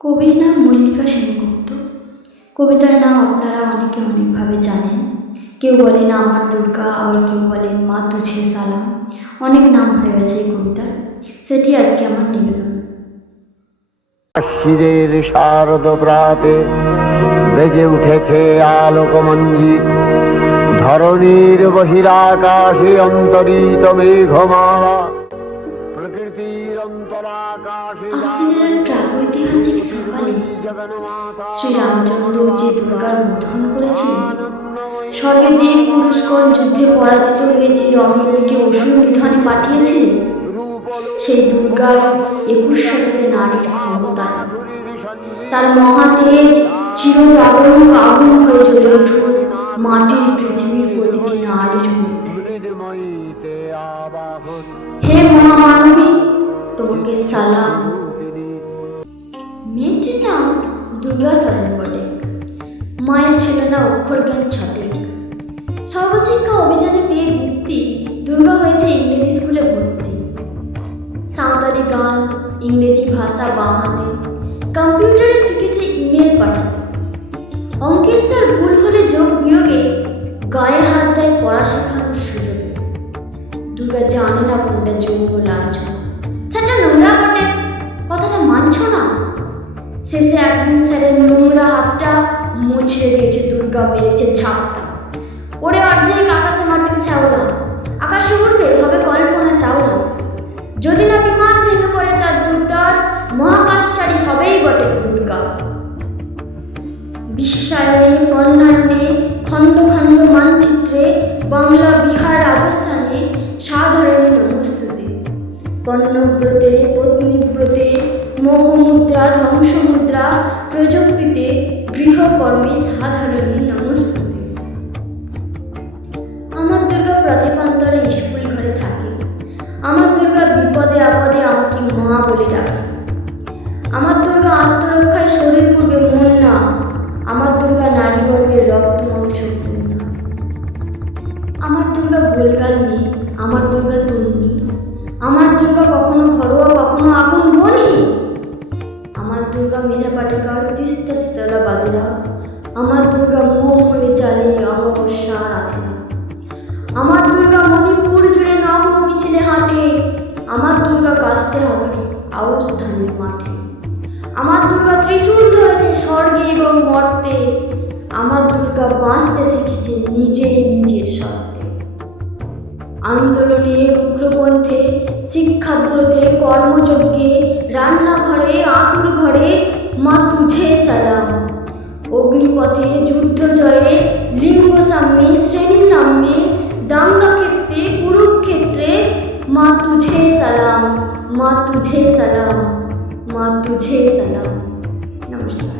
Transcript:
কবির নাম মল্লিকা সেনগুপ্ত। কবিতার নাম আপনারা অনেকে অনেকভাবে জানেন। কেউ বলেন আমার দুর্গা আবার কেউ বলেন মা তুঝে সালাম অনেক নাম হয়ে গেছে এই কবিতার। সেটি আজকে আমার নিবেদন। শিরের শারদ প্রাতে বেজে উঠেছে আলোকমঞ্জিত। ধরণীর বহিরাকাশে অন্তরিত মেঘমালা। প্রকৃতির অন্তরাকাশে এক প্রাগৈতিহাসিক সকালে শ্রীরামচন্দ্র যে দুর্গার বোধন করেছিলেন স্বর্গের দেব পুরুষগণ যুদ্ধে পরাজিত হয়ে যে রণদেবীকে অসুর নিধনে পাঠিয়েছিলেন, সেই দুর্গার একুশ শতকে নারীর ক্ষমতা। তার মহাতেজ চিরজাগরুক আগুন হয়ে চলে উঠুন মাটির পৃথিবীর প্রতিটি নারীর মধ্যে। হে মহামানবী, তোমাকে সালাম। নাম দুর্গা সরেন বটে মায়ের ছিল না অক্ষর জ্ঞান ছটে সর্বশিক্ষা অভিযানে পেয়ে বৃত্তি দুর্গা হয়েছে ইংরেজি স্কুলে ভর্তি। সাঁওতালি গান, ইংরেজি ভাষা বাঁহাতে কম্পিউটারে শিখেছে ইমেল পাঠাতে অঙ্কের তার ভুল হলে যোগ বিয়োগে গায়ে হাত দেয় পড়া শেখানোর সুযোগে। দুর্গা জানে না কোনটা যৌন একদিন নোংরা হাতটা মুছে দিয়েছে, দুর্গা মেরেছে ছাপটা। ওরে অর্ধেক আকাশে মাটির শ্যাওলা। আকাশে উঠবে হবে কল্পনা চাওলা। যদি না বিমান ভেঙে পড়ে তার দুর্দার মহাকাশচারী হবেই বটে দুর্গা। বিশ্বায়নে বন্যায়নে খণ্ড খণ্ড মানচিত্রে, বাংলা, বিহার, রাজস্থানে সাধারণ নমস্তুতে। পণ্যব্রতে, পত্নীব্রতে মোহমুদ্রা, ধ্বংসমুদ্রা প্রযুক্তিতে গৃহকর্মে সাধারণী নমস্তুতে। আমার দুর্গা প্রতিপান্তরে স্কুল ঘরে থাকে। আমার দুর্গা বিপদে আপদে আমাকে মা বলে ডাকে। আমার দুর্গা আত্মরক্ষায় শরীর পূর্বে মন না। আমার দুর্গা নারী গর্ভের রক্ত পূর্ণ আমার দুর্গা গোলগাল নেই। আমার দুর্গা তন্নি। আমার দুর্গা কখনো ঘরোয়া, কখনো আগুন তিস্তা শীতলা বাদেরা আমার দুর্গা মোম হয়ে চালে অমাবস্যা রাধেরা আমার দুর্গা মণিপুর জুড়ে নগ্ন মিছিলে হাঁটে আমার দুর্গা কাস্তে হাঁটে আউস ধানের মাঠে। আমার দুর্গা ত্রিশূল ধরেছে স্বর্গে এবং মর্তে। আমার দুর্গা বাঁচতে শিখেছে নিজে নিজের শর্তে আন্দোলনে উগ্রপন্থে শিক্ষাব্রতে কর্মযজ্ঞে, রান্নাঘরে, আতুর ঘরে মা তুঝে সালাম। অগ্নিপথে যুদ্ধ জয়ে লিঙ্গ সামনে শ্রেণি সামনে দাঙ্গা ক্ষেত্রে কুরুক্ষেত্রে মা তুঝে সালাম। মা তুঝে সালাম। মা তুঝে সালাম। নমস্কার।